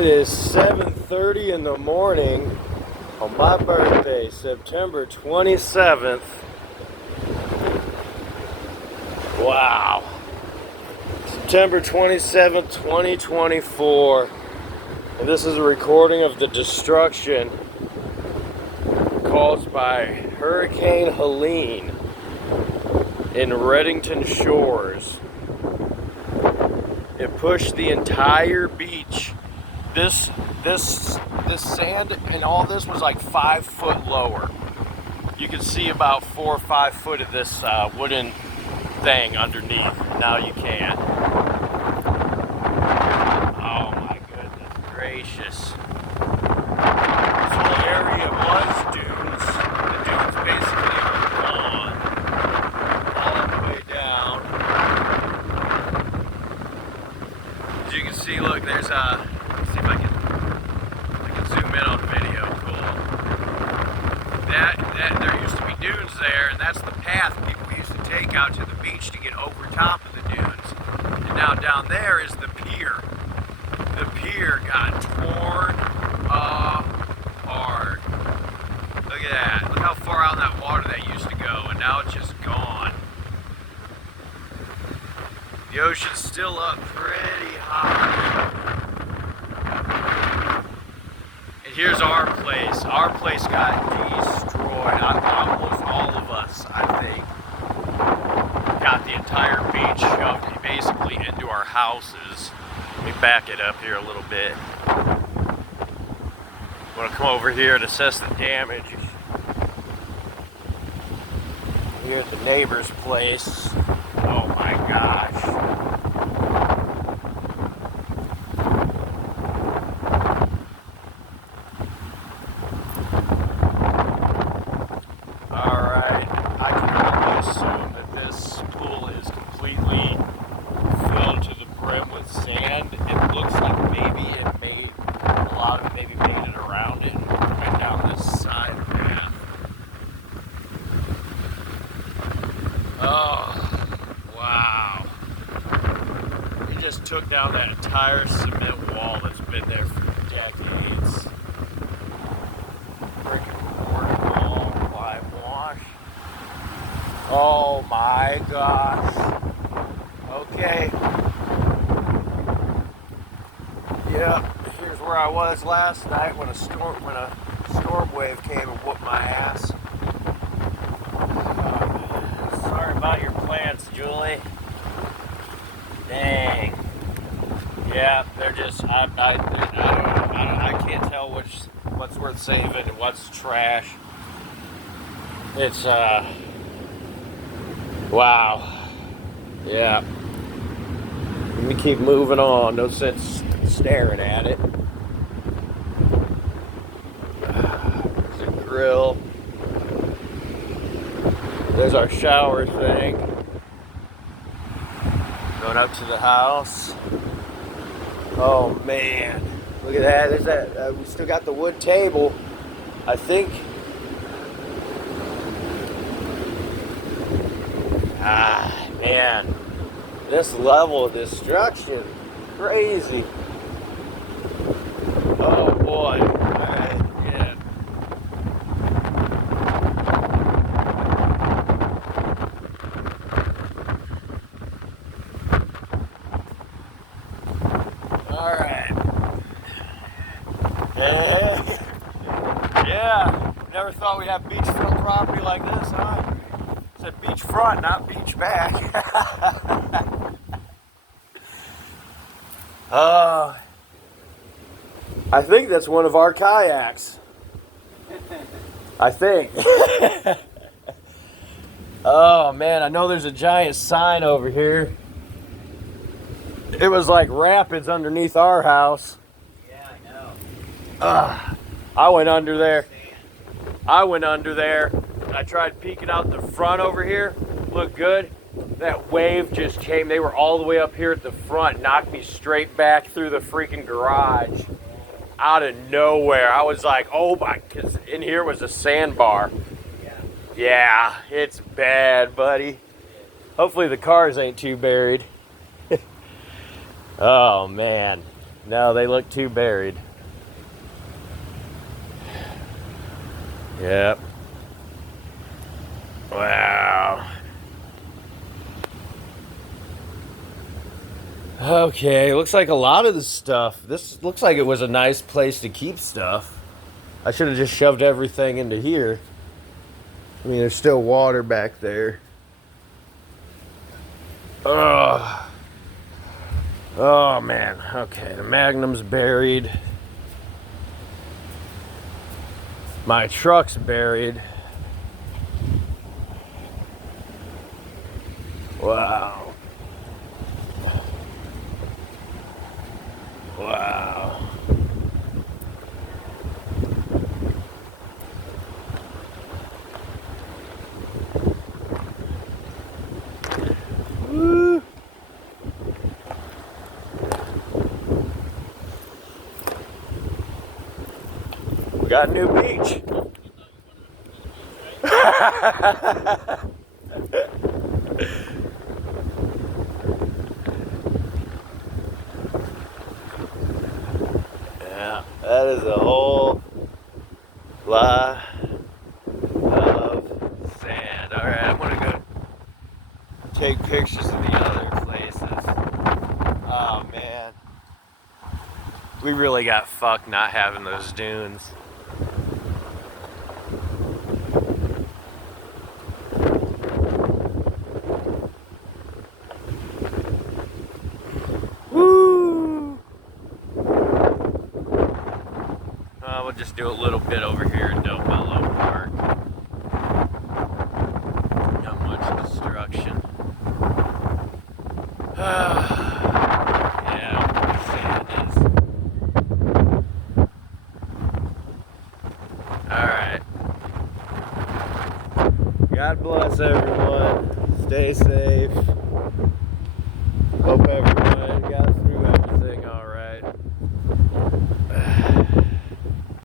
It is 7:30 in the morning on my birthday, September 27th. Wow. September 27th, 2024. And this is a recording of the destruction caused by Hurricane Helene in Reddington Shores. It pushed the entire beach. This sand and all this was like 5 foot lower. You can see about 4 or 5 foot of this wooden thing underneath. Now you can. Oh my goodness gracious. This whole area was dunes. The dunes basically were gone all the way down. As you can see, look, there's a. See if I can zoom in on video. Cool. That there used to be dunes there, and that's the path people used to take out to the beach to get over top of the dunes. And now down there is the pier. The pier got torn apart. Look at that. Look how far out in that water that used to go, and now it's just gone. The ocean's still up pretty high. And here's our place. Our place got destroyed. Almost all of us, I think, got the entire beach shoved basically into our houses. Let me back it up here a little bit. I'm gonna come over here and assess the damage. Here at the neighbor's place. Oh my gosh. Alright, I can only assume that this pool is completely filled to the brim with sand. It looks like maybe it made, a lot of it maybe made it around it and went down this side path. Oh, wow. It just took down that entire cement wall that's been there for decades. Freaking board wall, whitewash. Oh my gosh. Okay. Yeah, here's where I was last night when a storm wave came and whooped my ass. Sorry about your plants, Julie. Dang. Yeah, they're just I can't tell what's worth saving and what's trash. It's wow. Yeah. Let me keep moving on. No sense staring at it. There's a grill. There's our shower thing. Going up to the house. Oh man. Look at that. There's that. We still got the wood table. I think. Man. This level of destruction. Crazy. Oh boy. Yeah. All right. Yeah. Never thought we'd have beachfront property like this, huh? It said beachfront, not beach back. I think that's one of our kayaks. I think. Oh man, I know there's a giant sign over here. It was like rapids underneath our house. Yeah, I know. I went under there. I tried peeking out the front over here. Looked good. That wave just came. They were all the way up here at the front. Knocked me straight back through the freaking garage. Out of nowhere. I was like, oh my, because in here was a sandbar. Yeah, it's bad, buddy. Hopefully the cars ain't too buried. Oh man. No, they look too buried. Yep. Wow. Okay, looks like a lot of the stuff. This looks like it was a nice place to keep stuff. I should have just shoved everything into here. I mean, there's still water back there. Ugh. Oh, man. Okay, the Magnum's buried. My truck's buried. Wow. Wow. Woo. We got a new beach. Yeah, that is a whole lot of sand. All right, I'm gonna go take pictures of the other places. Oh man, we really got fucked not having those dunes. Woo! We'll just do a little bit over here in Del Mello Park. Not much destruction. Yeah, sand is. Alright. God bless everyone. Stay safe. Hope everyone